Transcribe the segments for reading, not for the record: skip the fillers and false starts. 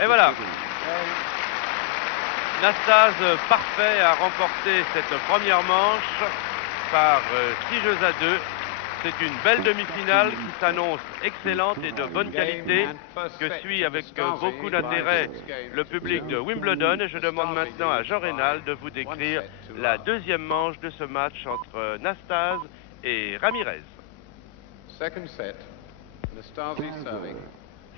Et voilà. Nastase parfait a remporté cette première manche par 6 jeux à 2. C'est une belle demi-finale qui s'annonce excellente et de bonne qualité, que suit avec beaucoup d'intérêt le public de Wimbledon. Et je demande maintenant à Jean Rénal de vous décrire la deuxième manche de ce match entre Nastase et Ramirez.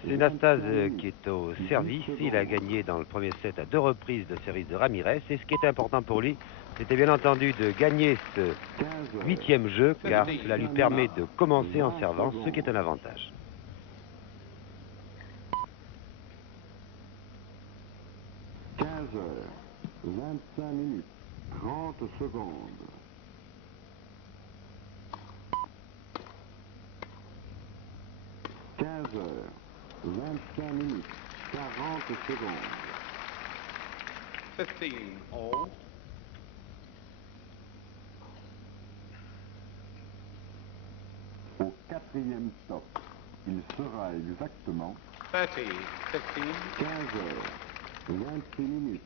C'est Nastase qui est au service. Il a gagné dans le premier set à 2 reprises le service de Ramirez. Et ce qui est important pour lui, c'était bien entendu de gagner ce 8e jeu, car cela lui permet de commencer en servant, ce qui est un avantage. h 25 minutes, 30 secondes. 15h, 25 minutes, 40 secondes. 15 all. Au 4e stop, il sera exactement 30, 15. 15h, 26 minutes.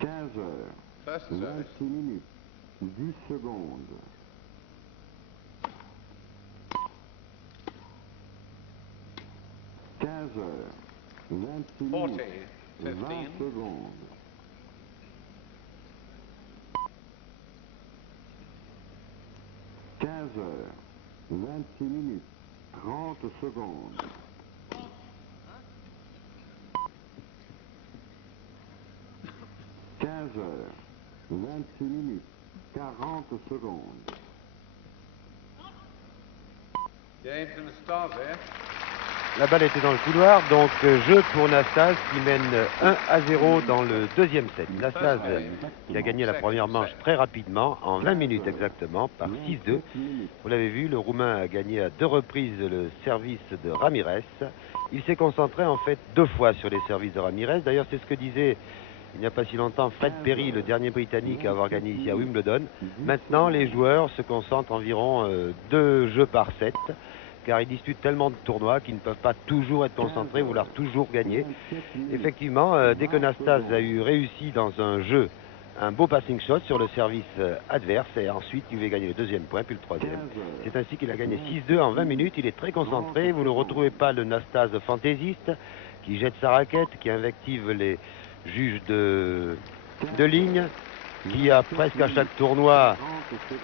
15h, 26 minutes, 10 secondes. 15h, 26 minutes, 20 secondes. 15h, 26 minutes, 30 secondes. 15h, 26 minutes, 40 secondes. La balle était dans le couloir, donc jeu pour Nastase qui mène 1-0 dans le deuxième set. Nastase qui a gagné la première manche très rapidement, en 20 minutes exactement, par 6-2. Vous l'avez vu, le Roumain a gagné à 2 reprises le service de Ramirez. Il s'est concentré en fait 2 fois sur les services de Ramirez. D'ailleurs, c'est ce que disait il n'y a pas si longtemps Fred Perry, le dernier Britannique à avoir gagné ici à Wimbledon. Maintenant, les joueurs se concentrent environ 2 jeux par set, car ils disputent tellement de tournois qu'ils ne peuvent pas toujours être concentrés, vouloir toujours gagner. Effectivement, dès que Nastase a eu réussi dans un jeu un beau passing shot sur le service adverse, et ensuite il va gagner le deuxième point, puis le troisième. C'est ainsi qu'il a gagné 6-2 en 20 minutes. Il est très concentré. Vous ne retrouvez pas le Nastase fantaisiste qui jette sa raquette, qui invective les juge de ligne, qui a presque à chaque tournoi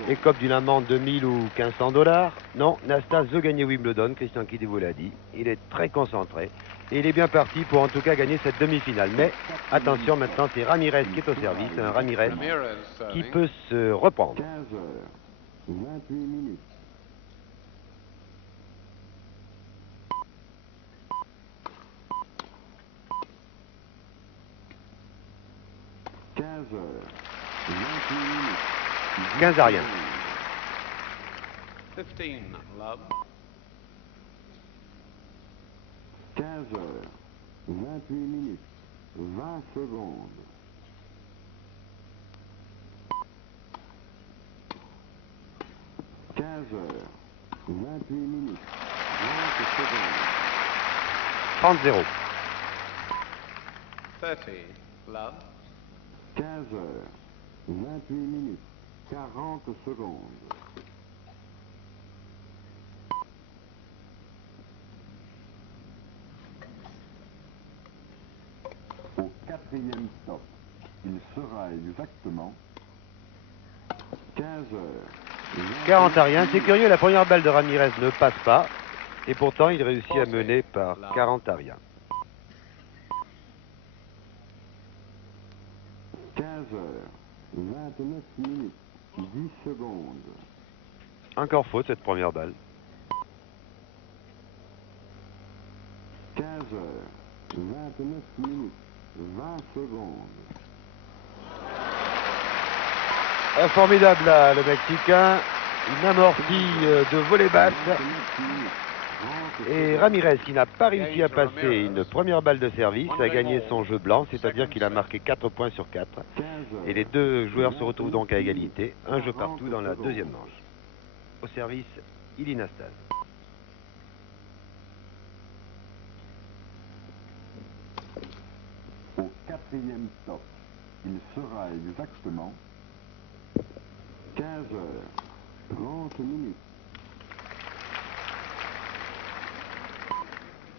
écope d'une amende de 1000 ou 1500 $. Non, Nastase veut gagner Wimbledon, Christian Kiddy vous l'a dit. Il est très concentré et il est bien parti pour en tout cas gagner cette demi-finale. Mais attention, maintenant c'est Ramirez qui est au service, un Ramirez qui peut se reprendre. 15h, 28 minutes. 15h, 28 minutes. 15 à rien. 15 love. 15h, 28 minutes, 20 secondes. 15h, 28 minutes, 30 secondes. 30-0. 30 love. 15h, 28 minutes, 40 secondes. 4e stop, il sera exactement 15h. 40 à rien. C'est curieux, la première balle de Ramirez ne passe pas. Et pourtant, il réussit à mener par 40 à rien. 15h, 29 minutes, 10 secondes. Encore faute cette première balle. 15h, 29 minutes, 20 secondes. Formidable là, le Mexicain. Une amortie de volée basse. Et Ramirez, qui n'a pas réussi à passer une première balle de service, a gagné son jeu blanc, c'est-à-dire qu'il a marqué 4 points sur 4. Et les deux joueurs se retrouvent donc à égalité, un jeu partout dans la deuxième manche. Au service, Ilie Nastase. Au quatrième stop, il sera exactement 15h30.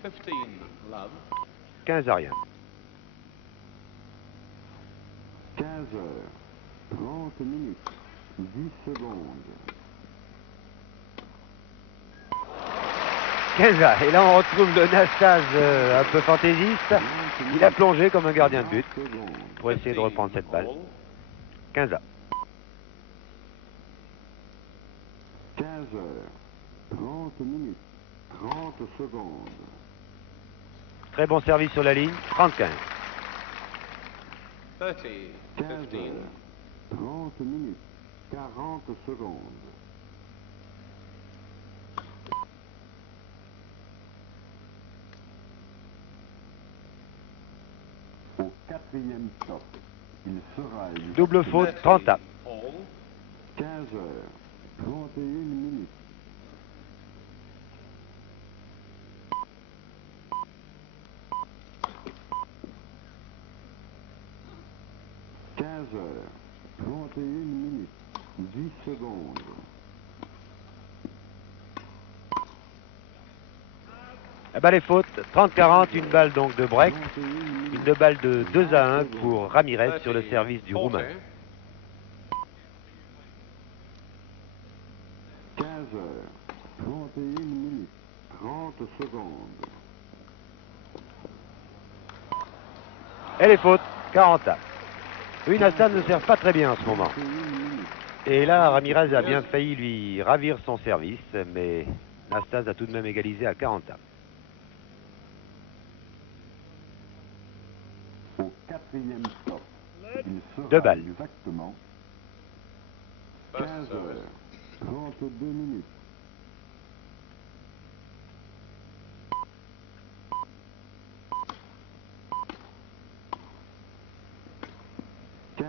15, love. 15 à rien. 15h30, 10 secondes. 15 à. Et là, on retrouve le Nastase un peu fantaisiste. Il a plongé comme un gardien de but pour essayer de reprendre cette balle. 15 à. 15h30, 30 secondes. Très bon service sur la ligne. 35. 30, 15. 15h30, 40 secondes. Au quatrième stop, il sera Double faute, 30 à. 15h31. 15h31, 10 secondes. La balle est faute, 30-40, une balle donc de break, une balle de 2 à 1 pour Ramirez sur le service du Roumain. 15h31, 30 secondes. Elle est faute, 40 à. Oui, Nastase ne sert pas très bien en ce moment. Et là, Ramirez a bien failli lui ravir son service, mais Nastase a tout de même égalisé à 40 à. Au quatrième stop, il sera 2 balles. exactement 15h32. 15h32.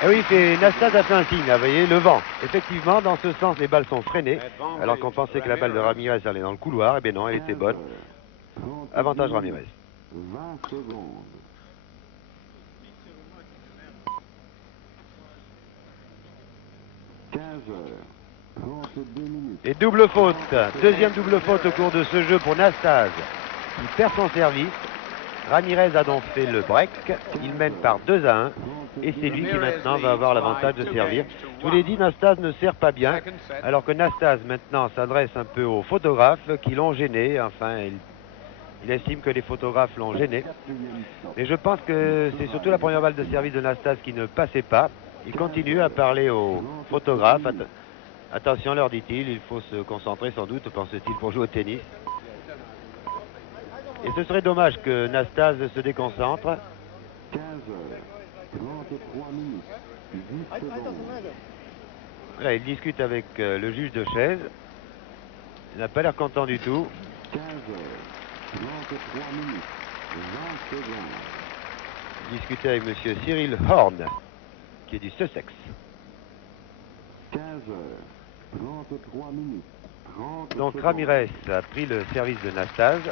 Et oui, Nastase a fait un signe, vous voyez, le vent. Effectivement, dans ce sens, les balles sont freinées, alors qu'on pensait que la balle de Ramirez allait dans le couloir. Eh bien non, elle était bonne. Avantage Ramirez. 20 secondes. 15h32. Et double faute, deuxième double faute au cours de ce jeu pour Nastase, qui perd son service. Ramirez a donc fait le break, il mène par 2 à 1, et c'est lui qui maintenant va avoir l'avantage de servir. Je vous l'ai dit, Nastase ne sert pas bien, alors que Nastase maintenant s'adresse un peu aux photographes qui l'ont gêné, enfin il estime que les photographes l'ont gêné. Et je pense que c'est surtout la première balle de service de Nastase qui ne passait pas. Il continue à parler aux photographes. Attention, leur dit-il, il faut se concentrer sans doute, pense-t-il, pour jouer au tennis. Et ce serait dommage que Nastase se déconcentre. 15h33, 10 secondes. Là, il discute avec le juge de chaise. Il n'a pas l'air content du tout. 15h33, 20 secondes. Discuter avec monsieur Cyril Horn, qui est du Sussex. 15h33, 30 Donc secondes. Ramirez a pris le service de Nastase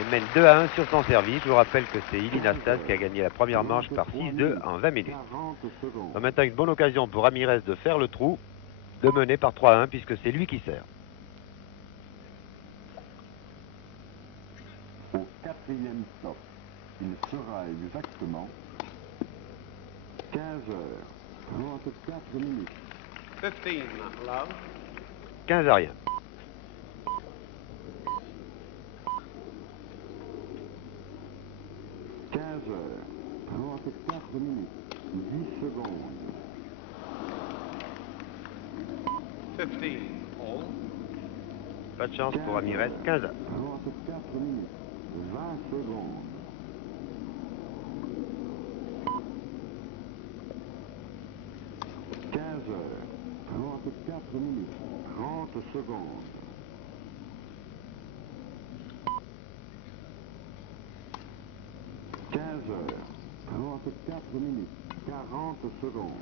et mène 2 à 1 sur son service. Je vous rappelle que c'est Ilie Nastase qui a gagné la première manche par 6-2 en 20 minutes. 40 secondes. En maintenant, une bonne occasion pour Ramirez de faire le trou, de mener par 3 à 1 puisque c'est lui qui sert. Au quatrième stop, il sera exactement 15h34. 15, love. 15 à rien. 15h34, 10 secondes. 15, all. Pas de chance pour Ramirez. 15 à. 34 minutes, 20 secondes. 15h34, 30 secondes. 15 heures, 34 minutes, 40 secondes.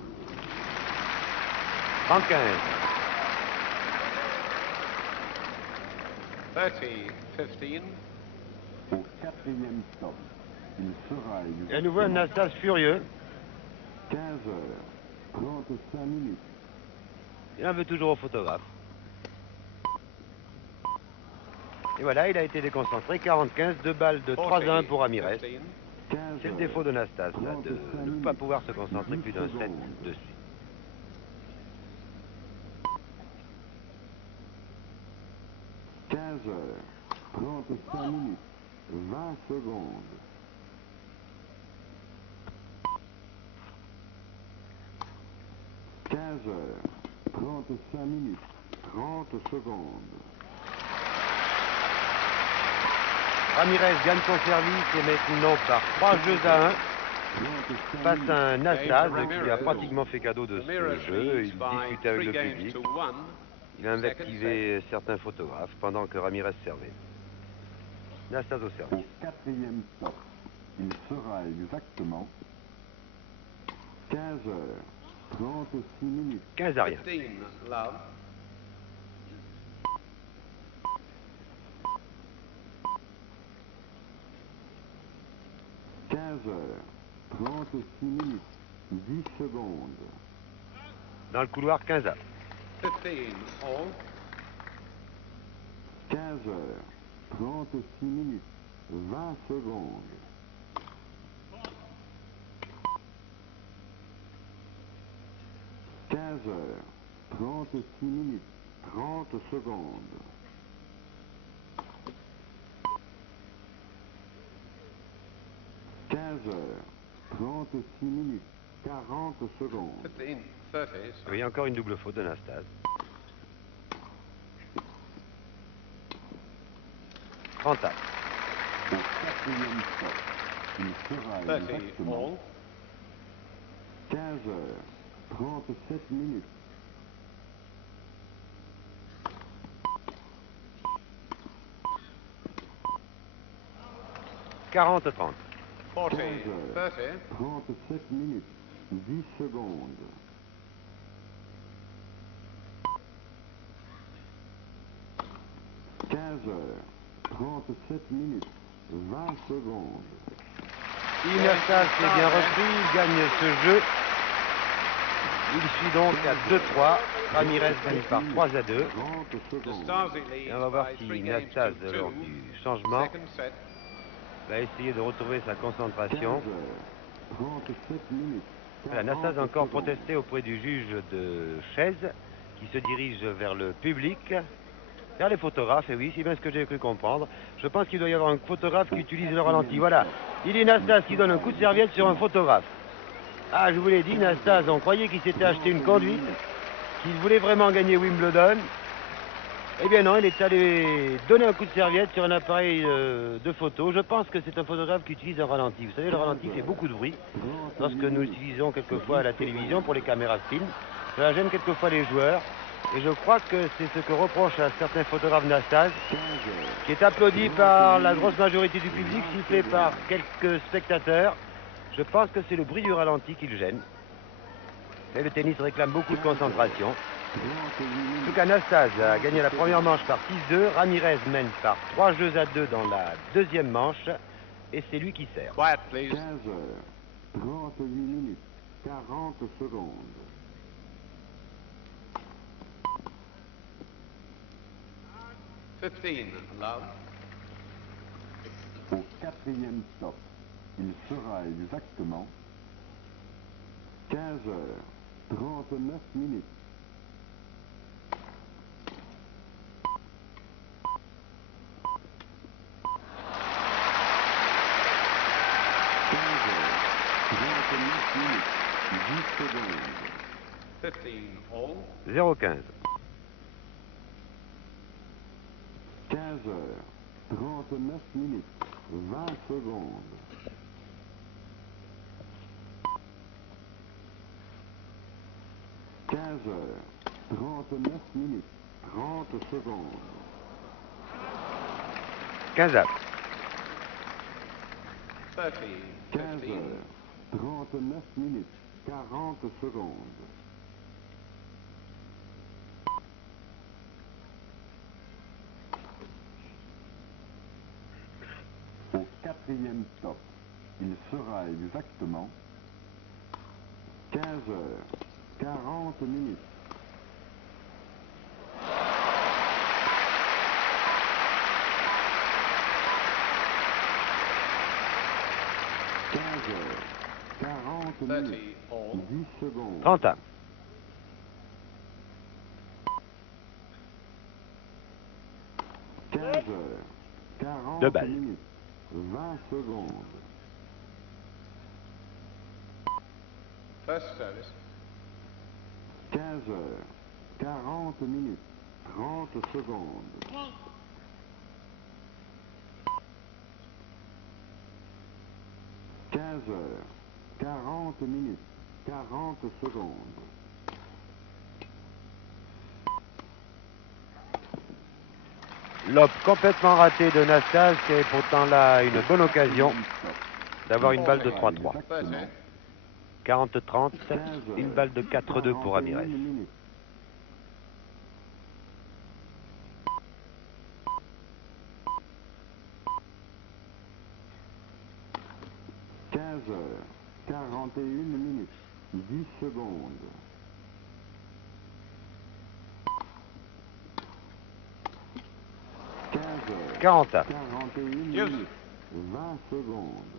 35. 30, 15. Au quatrième stop, il sera Et à nouveau un Nastas furieux. 15 heures, 35 minutes. Il en veut toujours au photographe. Et voilà, il a été déconcentré. 45, 2 balles de 3-1 pour Ramirez. 15. 15 C'est le heures, défaut de Nastas, là, de 35 ne pas minutes, pouvoir se concentrer 10 plus d'un set secondes. de suite. 15 heures, 35 minutes, 20 secondes. 15 heures, 35 minutes, 30 secondes. Ramirez gagne son service et maintenant par 3 jeux à 1 35 face minutes. à un Nastas qui a Ramirez. pratiquement fait cadeau de ce Ramirez jeu. leads Il by discutait avec 3 le games public. to 1. Il a invectivé certains photographes pendant que Ramirez servait. Nastas au Au service. quatrième stop, il sera exactement 15 heures, 36 minutes. 15 à rien. 15, love. 15 heures, 36 minutes, 10 secondes. Dans le couloir, 15 à. 15, all. 15 heures, 36 minutes, 20 secondes. 15 heures, 36 minutes, 30 secondes. 15 heures, 36 minutes, 40 secondes. 15, 30. Oui, encore une double faute de Nastas. 30 à. Au quatrième stop, il sera 30, exactement all. 15 heures, 37 minutes. 40-30. 40, 15 heures, 30. 37 minutes, 10 secondes. 15 heures, 37 minutes, 20 secondes. Nastas est bien repris, il gagne ce jeu. Il suit donc à 2-3. Ramirez gagne par 3 à 2. 30 The secondes. Stasi leads Et on va voir by si 3 games Nastas, to 2. lors du changement, Second set. va essayer de retrouver sa 15 concentration. heures, 37 minutes. Voilà, 40 Nastas a encore secondes. protesté auprès du juge de chaise, qui se dirige vers le public, vers les photographes. Et oui, c'est bien ce que j'ai cru comprendre. Je pense qu'il doit y avoir un photographe qui utilise le ralenti. Voilà, il est Nastas qui donne un coup de serviette sur un photographe. Ah, je vous l'ai dit, Nastas, on croyait qu'il s'était acheté une conduite, qu'il voulait vraiment gagner Wimbledon. Eh bien non, il est allé donner un coup de serviette sur un appareil de photo. Je pense que c'est un photographe qui utilise un ralenti. Vous savez, le ralenti fait beaucoup de bruit lorsque nous l'utilisons quelquefois à la télévision pour les caméras de film. Cela gêne quelquefois les joueurs. Et je crois que c'est ce que reproche à certains photographes Nastas, 15 heures, qui est applaudi par la grosse majorité du public, sifflé par quelques spectateurs. Je pense que c'est le bruit du ralenti qui le gêne. Et le tennis réclame beaucoup de concentration. 38 En minutes. tout cas, Nastas a gagné la première manche par 6-2. Ramirez mène par 3 jeux à 2 dans la deuxième manche. Et c'est lui qui sert. Quiet, please. 15 heures, 38 minutes, 40 secondes. 15, love. Au quatrième stop, il sera exactement 15 heures, 39 minutes. 15 heures, 39 minutes, 10 secondes. 15, all. 0-15. 15 heures, 39 minutes, 20 secondes. 15 heures, 39 minutes, 30 secondes. 15 heures. 13, 15 15, heures, 39 minutes, 40 secondes. Au quatrième stop, il sera exactement 15 heures, 40 minutes. Heures, 40 minutes, 30 all. 10 secondes. 30 heures. 15 heures, 40 Deux balles. minutes, 20 secondes. First service. 15 heures, 40 minutes, 30 secondes. 15 heures, 40 minutes, 40 secondes. Lob complètement raté de Nastase, qui est pourtant là une bonne occasion d'avoir une balle de 3-3. 30, 40-30, 15 une heures, balle de 4-2 pour 41 Ramirez. minutes. 15 heures, 41 minutes, 10 secondes. 15 heures, 40 heures. 41 minutes, 20 secondes.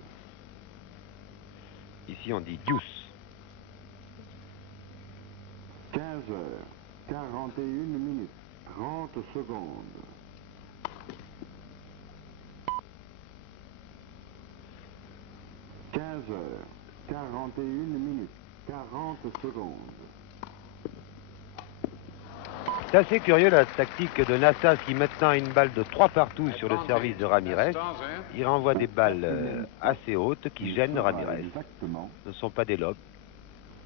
Ici on dit deuce. 15 heures, 41 minutes, 30 secondes. 15 heures, 41 minutes, 40 secondes. C'est assez curieux la tactique de Nastase qui maintenant a une balle de 3 partout sur le service de Ramirez. Il renvoie des balles assez hautes qui gênent Ramirez. Exactement Ce ne sont pas des lobes.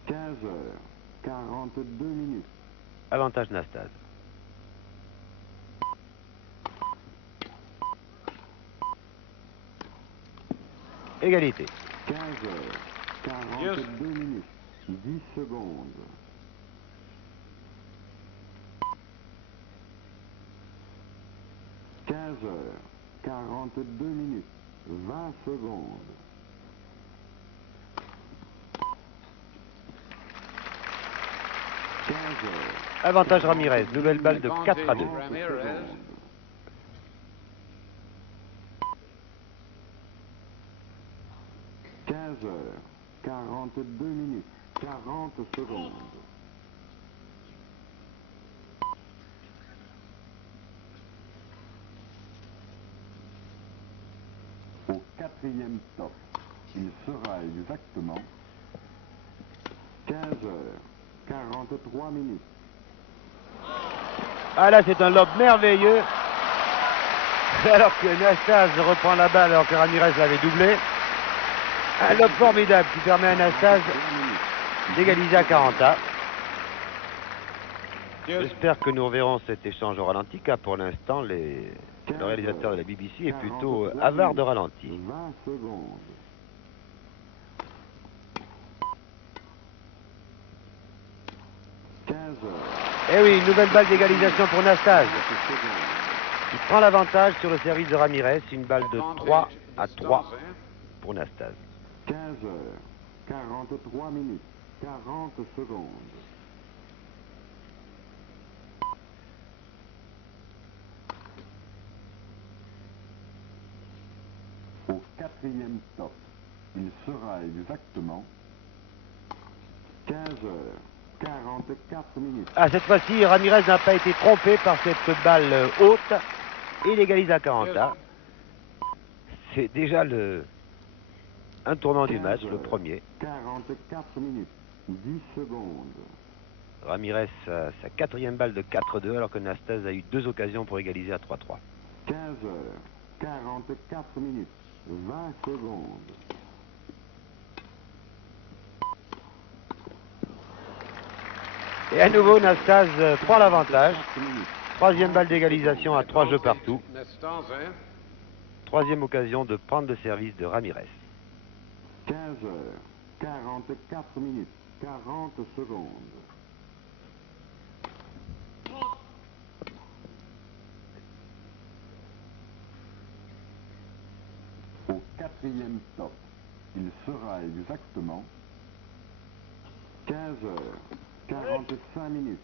15 heures, 42 minutes. Avantage Nastase. Égalité. 15 heures, 42 minutes, 10 secondes. 15 heures, 42 minutes, 20 secondes. 15 heures, Avantage Ramirez. Nouvelle balle de 4-2. Ramirez. 15 heures, 42 minutes, 40 secondes. 4e stop, il sera exactement 15 heures, 43 minutes. Ah là, c'est un lob merveilleux. Alors que Nastase reprend la balle alors que Ramirez l'avait doublé. Un lob formidable qui permet à Nastase d'égaliser à 40 A. J'espère que nous reverrons cet échange au ralenti, car pour l'instant, le réalisateur de la BBC est plutôt avare de ralenti. 20 secondes. Eh oui, une nouvelle balle d'égalisation pour Nastase. Il prend l'avantage sur le service de Ramirez, une balle de 3 à 3 pour Nastase. 15 heures, 43 minutes, 40 secondes. Au 4e stop, il sera exactement 15 heures, 44 minutes. Ah, cette fois-ci, Ramirez n'a pas été trompé par cette balle haute. Et il égalise à 40 A. C'est déjà un tournant du match, le premier. 44 minutes, 10 secondes. Ramirez a sa 4e balle de 4-2, alors que Nastase a eu 2 occasions pour égaliser à 3-3. 15 heures, 44 minutes, 20 secondes. Et à nouveau, Nastase prend l'avantage. Troisième balle d'égalisation à 3 jeux partout. Nastase. Troisième occasion de prendre le service de Ramirez. 15 heures, 44 minutes, 40 secondes. Au quatrième stop, il sera exactement 15 heures, 45 minutes.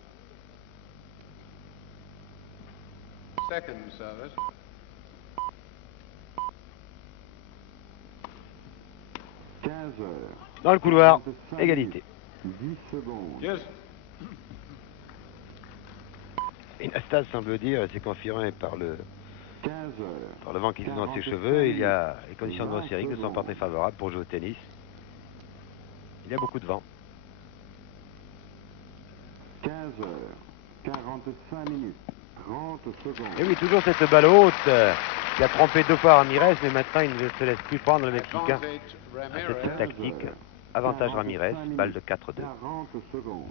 Second service. 15 heures. Dans le couloir, 45 égalité. minutes, 10 secondes. Yes. Et Nastase semble dire, et c'est confirmé par le 15 heures. vent qui joue dans ses cheveux, il y a les conditions atmosphériques ne sont pas très favorables pour jouer au tennis. Il y a beaucoup de vent. 15 heures, 45 minutes, 30 secondes. Et oui, toujours cette balle haute qui a trompé 2 fois Ramirez, mais maintenant il ne se laisse plus prendre le Mexicain Advantage à Ramirez. cette tactique. Avantage Ramirez, balle de 4-2. 40 secondes.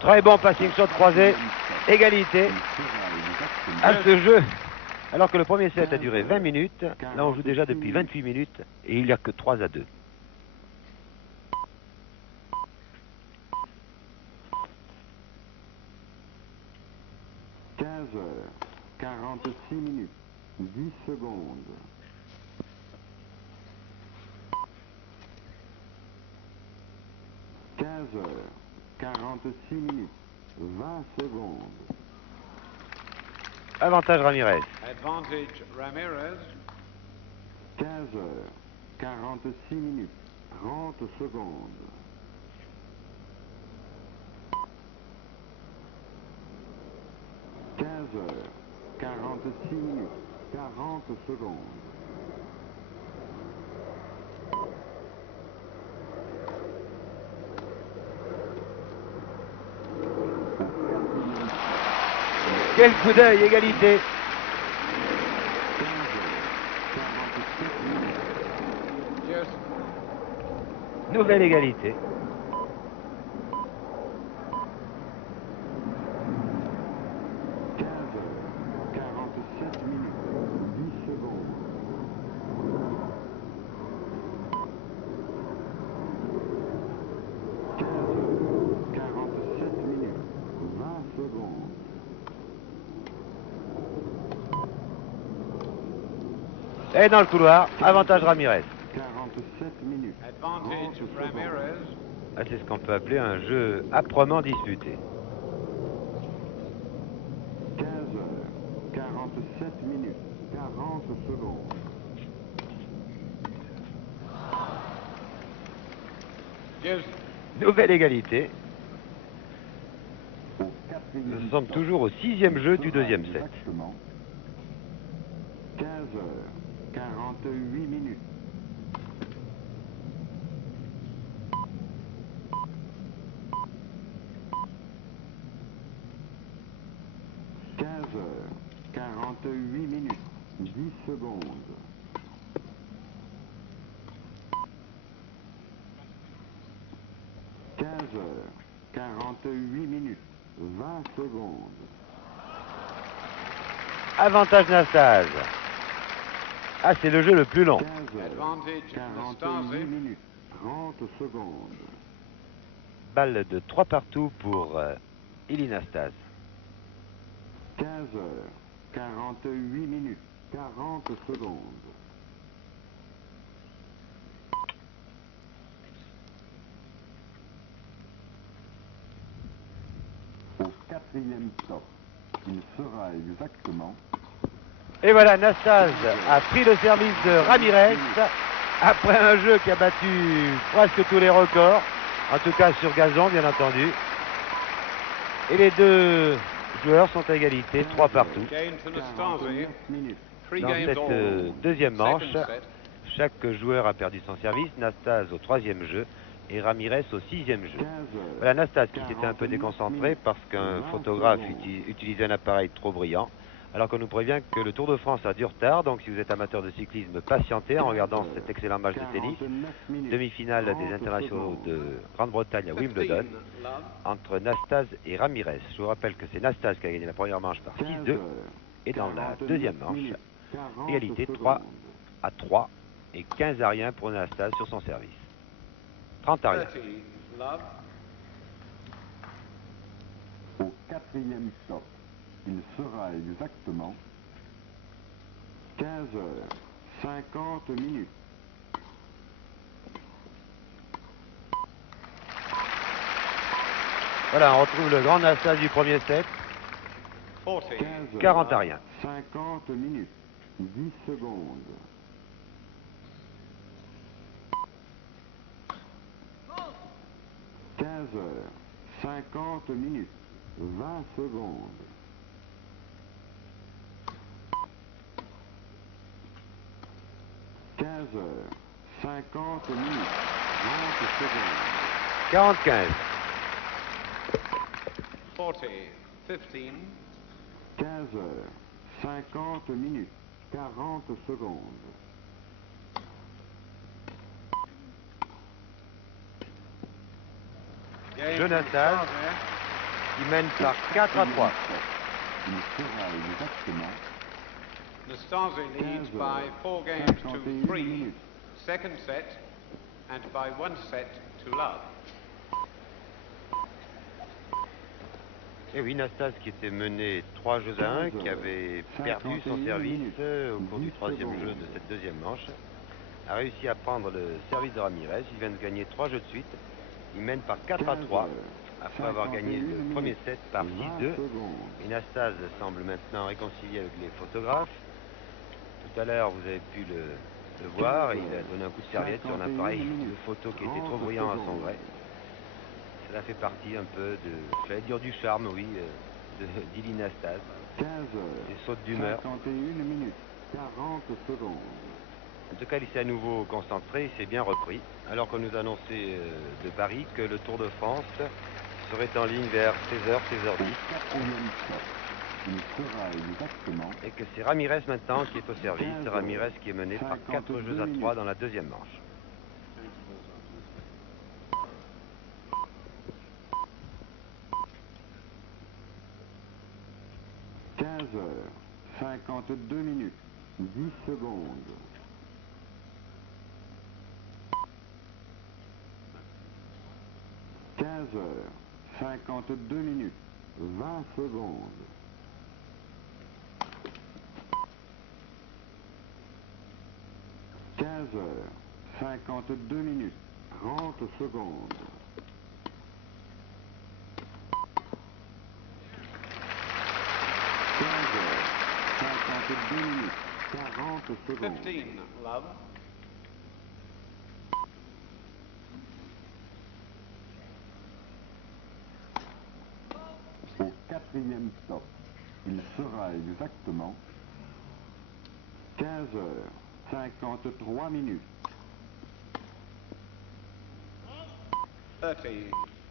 Très bon passing shot croisé, égalité à ce jeu. Alors que le premier set a duré 20 minutes, là on joue déjà depuis 28 minutes et il n'y a que 3-2. « 15 heures, 46 minutes, 10 secondes. 15 heures, 46 minutes, 20 secondes. Avantage Ramirez. Advantage Ramirez. 15 heures, 46 minutes, 30 secondes. 15 heures, 46 minutes, 40 secondes. Quel coup d'œil, égalité. 15 heures, 47 minutes. Yes. Nouvelle égalité. 15 heures, 47 minutes, 10 secondes. 15 heures, 47 minutes, 20 secondes. Et dans le couloir, avantage Ramirez. 47 minutes. Advantage 30 secondes. Ramirez. Ah, c'est ce qu'on peut appeler un jeu âprement disputé. 15 heures, 47 minutes, 40 secondes. Yes. Nouvelle égalité. Au quatrième Nous sommes stop, toujours au 6e jeu du sera 2e set. exactement 15 heures, 48 minutes. 15 heures, 48 minutes, 10 secondes. 15 heures, 48 minutes, 20 secondes. Avantage Nastase. Ah, c'est le jeu le plus long. 15 heures, Advantage 48 Nastase. minutes, 30 secondes. Balle de 3 partout pour Ilie Nastase. 15 heures, 48 minutes, 40 secondes. Au quatrième stop, il sera exactement Et voilà, Nastase a pris le service de Ramirez après un jeu qui a battu presque tous les records, en tout cas sur gazon bien entendu. Et les deux joueurs sont à égalité, 3 partout. Game to 49 Nastase. minutes. 3 Dans games cette all. deuxième manche, Second set. chaque joueur a perdu son service, Nastase au 3e jeu et Ramirez au 6e jeu. 15 heures, Voilà Nastase qui s'était un peu déconcentré parce qu'un photographe utilisait un appareil trop brillant. Alors qu'on nous prévient que le Tour de France a du retard, donc si vous êtes amateur de cyclisme, patientez en regardant cet excellent match de tennis. Demi-finale des internationaux de Grande-Bretagne à Wimbledon, 15, love. entre Nastase et Ramirez. Je vous rappelle que c'est Nastase qui a gagné la première manche par 6-2, et dans la deuxième manche, égalité 3-3 et 15 à rien pour Nastase sur son service. 30 à rien. 30, love. Au quatrième stop, il sera exactement 15h50. Voilà, on retrouve le grand Nastase du premier set. 40, 40 à rien. 50 minutes, 10 secondes. 15h50, 20 secondes. 15h50, 30 secondes. 45. 40, 15, 15h50, 40 secondes. game Je from Nastase Stase. qui mène par 4 à 3. Il sera exactement Nastase leads 15, by 4 games to 51 3. minutes. Second set, and by 1 set to love. Et oui, Nastase qui était mené 3 jeux à 1, qui avait perdu son service au cours du troisième jeu de cette deuxième manche, a réussi à prendre le service de Ramirez. Il vient de gagner 3 jeux de suite. Il mène par 4 à 3 après avoir gagné le premier set par 6-2. Et Nastase semble maintenant réconcilié avec les photographes. Tout à l'heure, vous avez pu le voir, il a donné un coup de serviette sur un appareil de photo qui était trop bruyant à son gré. Cela fait partie un peu de, j'allais dire du charme, oui, d'Ilie Nastase. 15 Des sautes d'humeur. 51 40 secondes. En tout cas, il s'est à nouveau concentré, il s'est bien repris, alors qu'on nous annonçait de Paris que le Tour de France serait en ligne vers 16h, 16h10. Quatrième stop, il sera exactement Et que c'est Ramirez maintenant qui est au service. Ramirez qui est mené par 4 jeux à 3 dans la deuxième manche. 15h52, 10 secondes. 15h52, 20 secondes. 15h52, 30 secondes. 15h52, 40 secondes. 15, love. Au quatrième stop, il sera exactement 15h53. 30,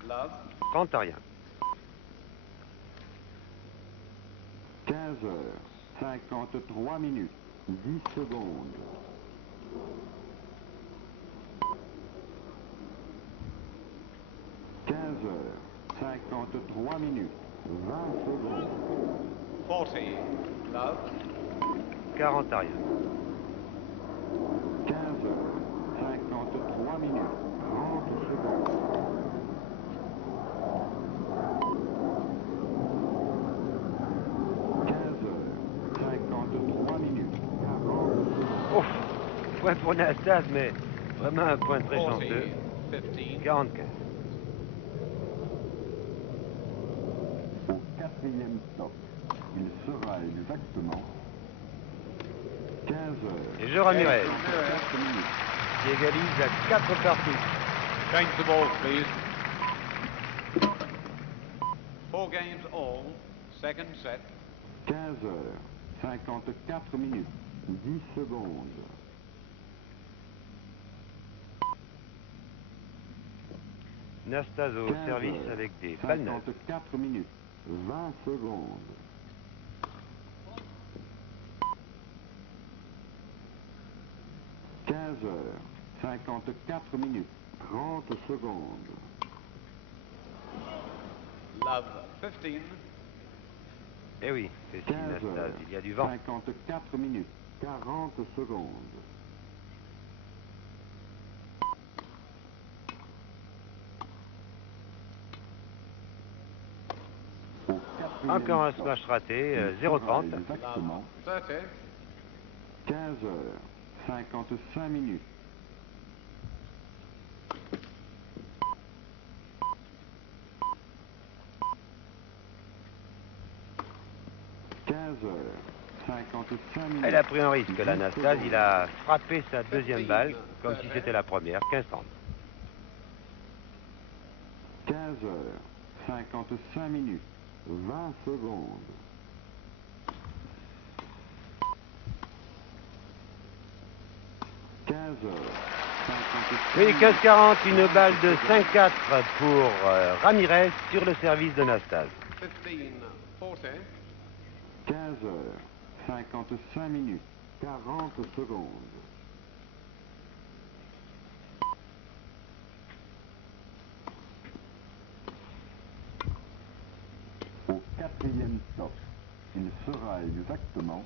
love. 30 à rien. 15h53, 10 secondes. 15h53, 20 secondes. 40, love. 40 à rien. 15h53, 30 secondes. 15h53, 40 secondes. Ouf, point pour Nastase, mais vraiment un point très 40, chanceux. 15. 45. Au quatrième stop, il sera exactement 15h. Et je Ramirez Ramirez. qui égalise à 4 parties. Change the balls, please. 4 games all. Second set. 15h54, 10 secondes. Nastase au service avec des balles neuves. 54, 20 secondes. 15 heures, 54 minutes, 30 secondes. Love 15. Eh oui, c'est 15 Nastas, heures, il y a du vent. 54 minutes, 40 secondes. Au quatrième Encore un stop, smash raté, il 0,30. sera exactement Love 30. 15 heures, 55 minutes. Elle a pris un risque, la Nastas. Il a frappé sa deuxième balle, comme si c'était la première, 15-30. 15 heures, 55 minutes, 20 secondes. Oui, 15-40, une balle de 5-4 pour Ramirez sur le service de Nastas. 15-40. 15 heures, 55 minutes, 40 secondes. Au quatrième stop, il sera exactement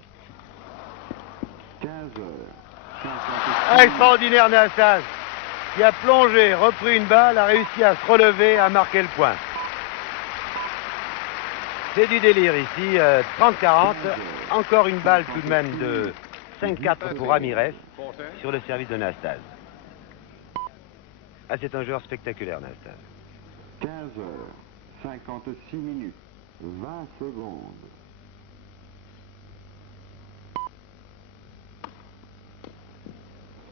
15 heures, 55 Extraordinaire Nastas, qui a plongé, repris une balle, a réussi à se relever, à marquer le point. C'est du délire ici, 30-40, encore une balle tout de même de 5-4 pour Ramirez sur le service de Nastas. Ah, c'est un joueur spectaculaire, Nastas. 15 heures, 56 minutes, 20 secondes.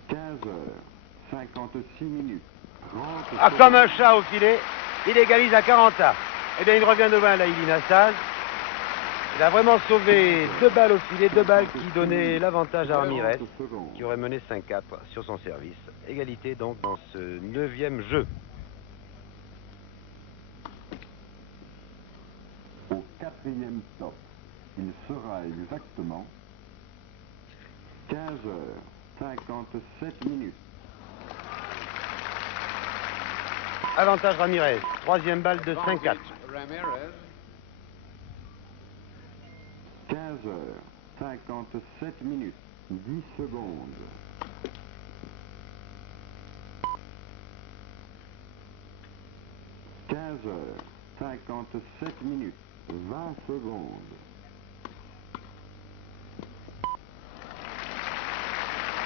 15 heures, 56 minutes, 30 Ah, secondes. comme un chat au filet, il égalise à 40 ans. Eh bien, il revient de loin, là, Ilie Nastas. Il a vraiment sauvé deux balles au filet, deux balles qui donnaient l'avantage à Ramirez, qui aurait mené 5-4 sur son service. Égalité donc dans ce 9e jeu. Au quatrième stop, il sera exactement 15 heures, 57 minutes. Avantage Ramirez, troisième balle de 5-4. Advantage Ramirez. 15 heures, 57 minutes, 10 secondes. 15 heures, 57 minutes, 20 secondes.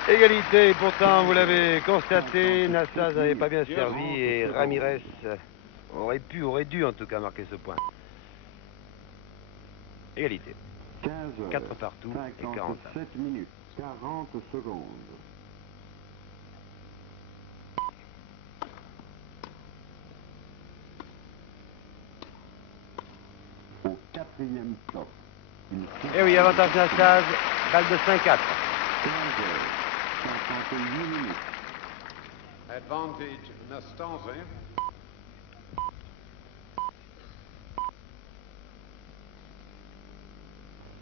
Égalité, pourtant, vous l'avez constaté, Nastas n'avait pas bien servi et Ramirez aurait dû en tout cas marquer ce point. Égalité. 15 heures, 4 partout et 40. 57 minutes, 40 secondes. Au quatrième stop, il Eh oui, avantage Nastas, balle de 5-4. 15 heures, 58 minutes. Advantage Nastase.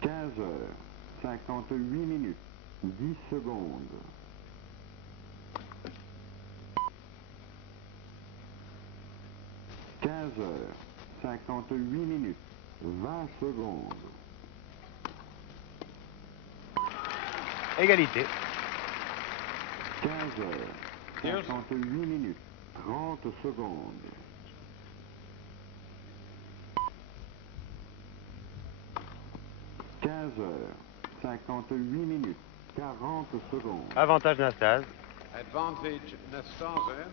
15 heures, 58 minutes, 10 secondes. 15 heures, 58 minutes, 20 secondes. Égalité. 15 heures, 58 minutes, 30 secondes. 15 heures, 58 minutes, 40 secondes. Avantage Nastas. Advantage Nastase.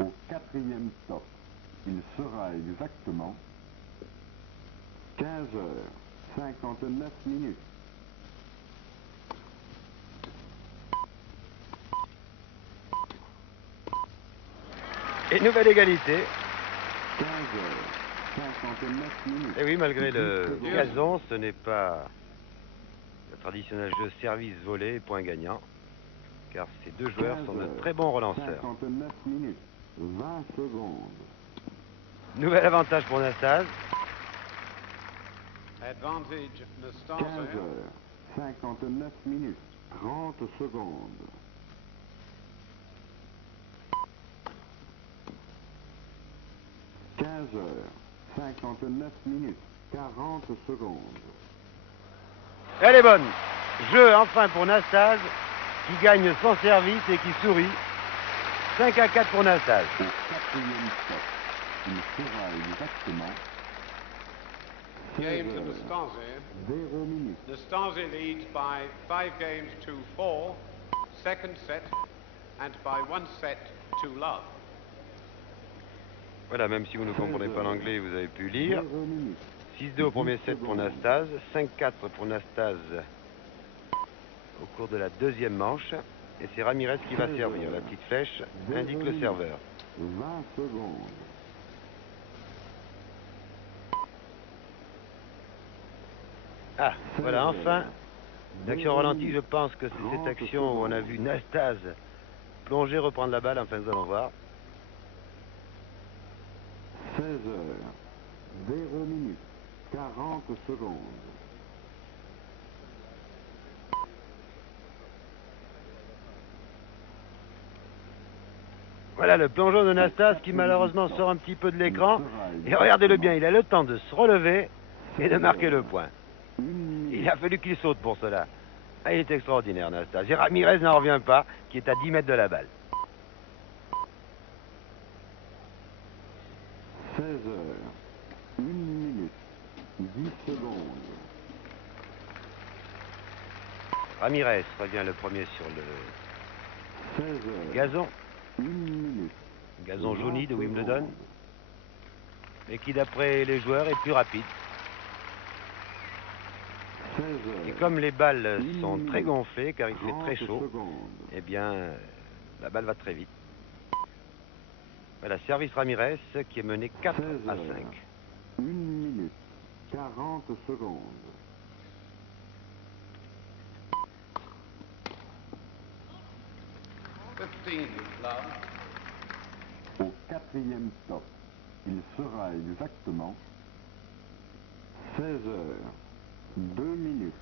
Au quatrième stop, il sera exactement 15 heures, 59 minutes. Et nouvelle égalité. 15 heures, 59 minutes. Et oui, malgré 10 le secondes. gazon, ce n'est pas le traditionnel jeu service-volé, point gagnant, car ces deux joueurs 15 sont de heures, très bons relanceurs. 59 minutes, 20 secondes. Nouvel avantage pour Nastas. Advantage 15 Nastasia. heures, 59 minutes, 30 secondes. 15 heures, 59 minutes, 40 secondes. Elle est bonne. Jeu enfin pour Nastase, qui gagne son service et qui sourit. 5-4 pour Nastase. Au quatrième stop, il sera exactement Game 16 to heures, Nastasia. 0 minutes. Nastasia leads by 5 games to 4. Second set, and by 1 set to love. Voilà, même si vous ne comprenez pas l'anglais, vous avez pu lire. 0 minutes. 6-2 au premier set pour Nastase, 5-4 pour Nastase au cours de la deuxième manche. Et c'est Ramirez qui va servir. La petite flèche indique le serveur. 20 secondes. Ah, voilà, enfin, l'action ralentie, je pense que c'est cette action où on a vu Nastase plonger, reprendre la balle. Enfin, nous allons voir. 16 heures, 0 minutes, 40 secondes. Voilà le plongeon de Nastase qui malheureusement sort un petit peu de l'écran. Et regardez-le bien, il a le temps de se relever et de marquer le point. Il a fallu qu'il saute pour cela. Ah, il est extraordinaire, Nastase. Et Ramirez n'en revient pas, qui est à 10 mètres de la balle. 16 heures, 1 minute, 10 secondes. Ramirez revient le premier sur le 16 heures, gazon. 1 minute. Gazon jauni de 20 Wimbledon. secondes. Et qui, d'après les joueurs, est plus rapide. 16 heures, Et comme les balles sont très gonflées, car il fait 30 très chaud, secondes. eh bien, la balle va très vite. Voilà, service Ramirez qui est mené 4 à 5. 1 minute, 40 secondes. 15 love. Au quatrième stop, il sera exactement 16 heures, 2 minutes.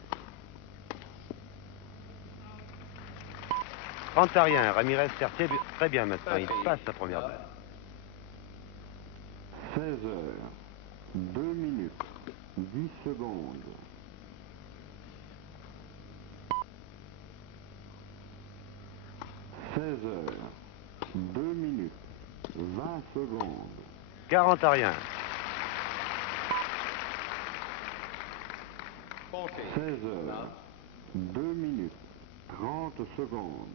30 à rien, Ramirez sert très bien maintenant, il passe sa première balle. 16 heures, 2 minutes, 10 secondes. 16 heures, 2 minutes, 20 secondes. 40 à rien. 40 16 heures, 2 minutes, 30 secondes.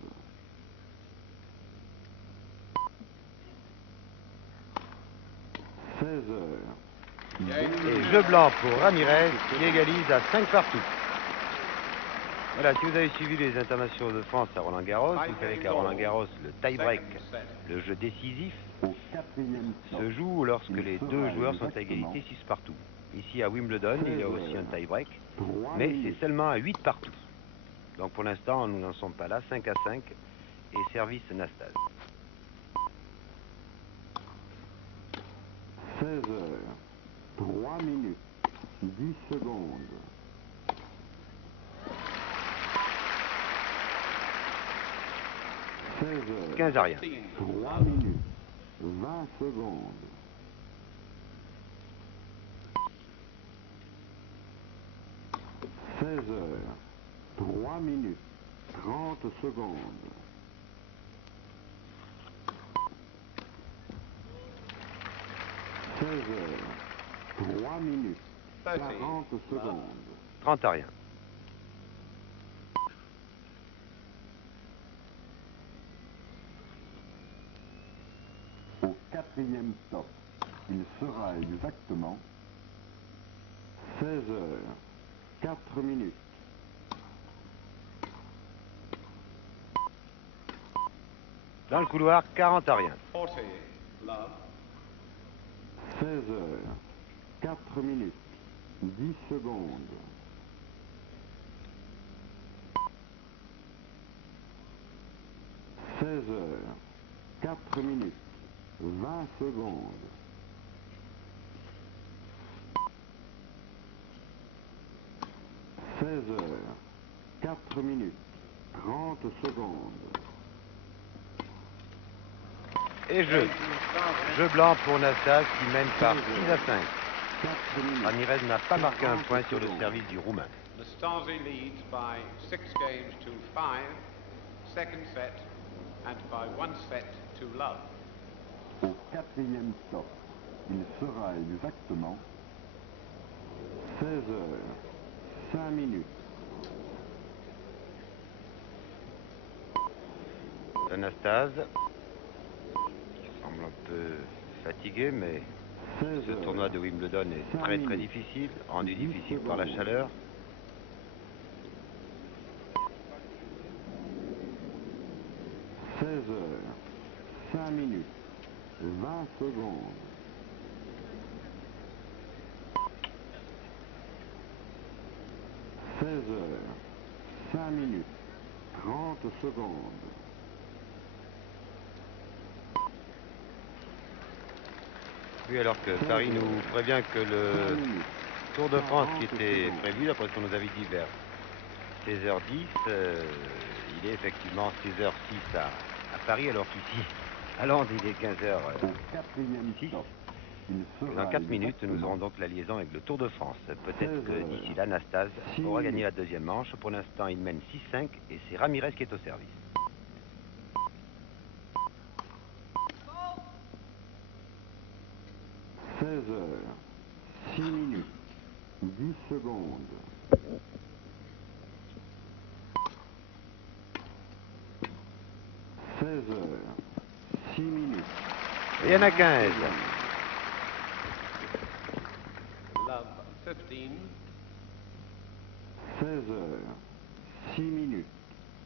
16 heures, Et jeu blanc pour Ramirez qui égalise à 5 partout. Voilà, si vous avez suivi les internationaux de France à Roland-Garros, vous savez qu'à Roland-Garros, le tie-break, le jeu décisif, au quatrième stop, se joue lorsque les deux joueurs sont à égalité 6 partout. Ici à Wimbledon, il y a aussi un tie-break, 3 mais c'est minutes. seulement à 8 partout. Donc pour l'instant, nous n'en sommes pas là, 5 à 5, et service Nastase. 16 heures, 3 minutes, 10 secondes. 16 heures, 15 à rien. 3 minutes, 20 secondes. 16 heures, 3 minutes, 30 secondes. 16 heures, 3 minutes, 40 secondes. 30 à rien. Au quatrième stop, il sera exactement 16 heures, 4 minutes. Dans le couloir, 40 à rien. 40 love. 16 heures, 4 minutes, 10 secondes. 16 heures, 4 minutes, 20 secondes. 16 heures, 4 minutes, 30 secondes. Et jeu. Jeu blanc pour Nastase qui mène par 6 à 5. 4 minutes. Ramirez n'a pas marqué un point sur le service du Roumain. Nastase leads by 6 games to 5, second set, and by 1 set to love. Au quatrième stop, il sera exactement 16 heures, 5 minutes. Nastase, qui semble un peu fatigué, mais 16 ce heures, tournoi de Wimbledon est 5 très minutes. difficile, rendu difficile par la chaleur. 16 heures, 5 minutes, 20 secondes. 16 heures, 5 minutes, 30 secondes. Oui, alors que Paris nous prévient que 5 le minutes, Tour de France qui 40 était secondes. prévu, d'après ce qu'on nous avait dit, vers 16h10, il est effectivement 16h06 à Paris, alors qu'ici, à Londres, il est 15h. Au quatrième Six. stop, il sera Dans 4 minutes, nous exactement aurons donc la liaison avec le Tour de France. Peut-être 16 que heures, d'ici là, Nastase 6 aura gagné minutes. la deuxième manche. Pour l'instant, il mène 6-5 et c'est Ramirez qui est au service. 16 heures, 6 minutes, 10 secondes. 16 heures, 6 minutes. Et il y en a 15. Love 15, 16 heures, 6 minutes,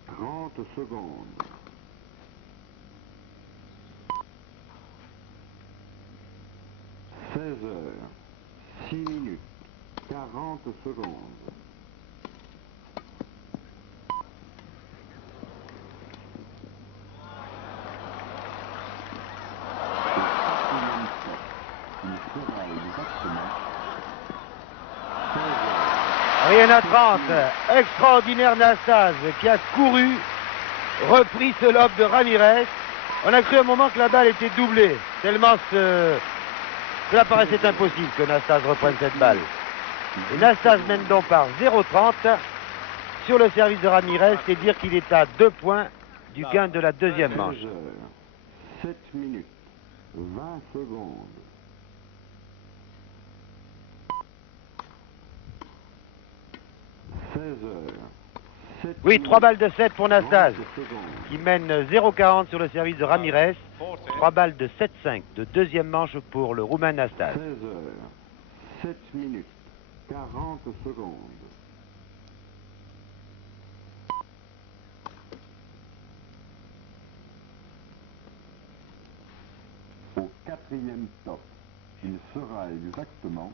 30 secondes. 16 heures, 6 minutes, 40 secondes. 16 Rien à 30. Extraordinaire Nastase qui a couru, repris ce lob de Ramirez. On a cru à un moment que la balle était doublée, tellement cela paraissait impossible que Nastase reprenne cette balle. Et Nastase mène donc par 0,30 sur le service de Ramirez, c'est dire qu'il est à 2 points du gain de la deuxième manche. 16 heures, 7 minutes, 20 secondes. 16 heures, 7 Oui, minutes, 3 balles de 7 pour Nastase, 30 secondes. qui mène 0,40 sur le service de Ramirez. 40, 3 balles de 7-5 de deuxième manche pour le Roumain Nastase. 16 heures, 7 minutes, 40 secondes. 4e stop, il sera exactement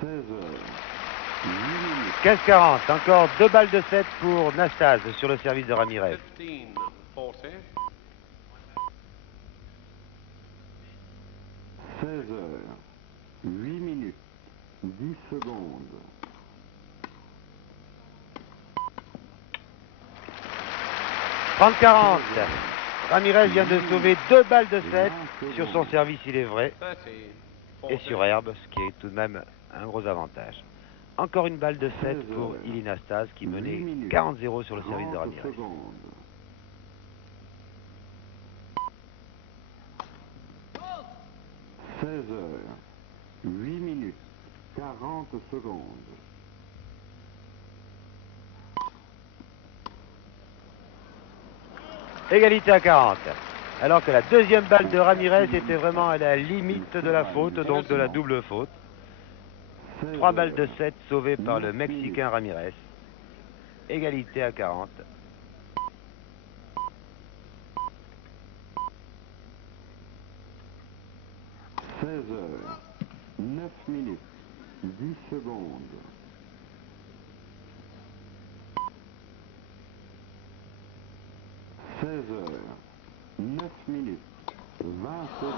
16 heures, 8 minutes. 15-40, encore 2 balles de 7 pour Nastase sur le service de Ramirez. 15, 40, 16 heures, 8 minutes, 10 secondes. 30-40. Ramirez vient de sauver 2 balles de 7 sur son service, il est vrai, 30, et sur herbe, ce qui est tout de même un gros avantage. Encore une balle de 7 pour Ilie Nastase qui menait 40-0 sur le service de 30 Ramirez. secondes. 16 heures, 8 minutes, 40 secondes. Égalité à 40. Alors que la deuxième balle de Ramirez était vraiment à la limite de la faute, donc de la double faute. 3 balles de 7 sauvées par le Mexicain Ramirez. Égalité à 40. « 16 heures, 9 minutes, 10 secondes. 16 heures, 9 minutes, 20 secondes.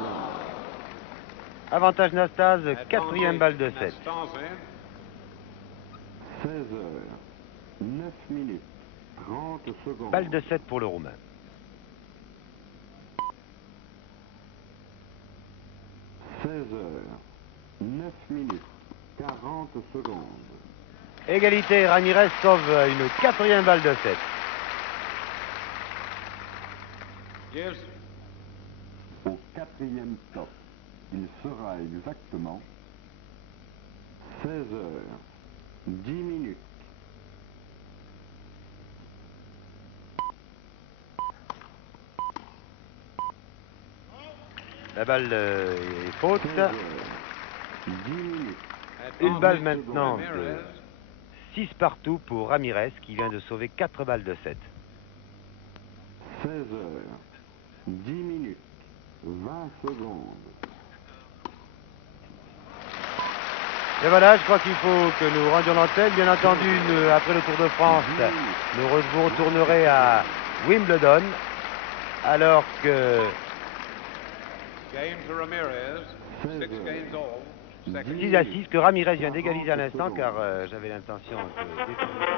Avantage Nastase, quatrième balle de 7. 16 16 heures, 9 minutes, 30 secondes. Balle de 7 pour le Roumain. 16 heures, 9 minutes, 40 secondes. Égalité, Ramirez sauve une 4e balle de 7. Gives. Au 4e top, il sera exactement 16 heures, 10 minutes. La balle est faute. 16 heures, 10 minutes. Une balle Advantage to maintenant de Ramirez. 6 partout pour Ramirez qui vient de sauver 4 balles de 7. 16 heures, 10 minutes, 20 secondes. Et voilà, je crois qu'il faut que nous rendions l'antenne. Bien entendu, après le Tour de France, vous retournerez à Wimbledon, alors que Game to Ramirez. 6 games all. Second. 6 à 6, que Ramirez vient d'égaliser à l'instant, car j'avais l'intention de définir.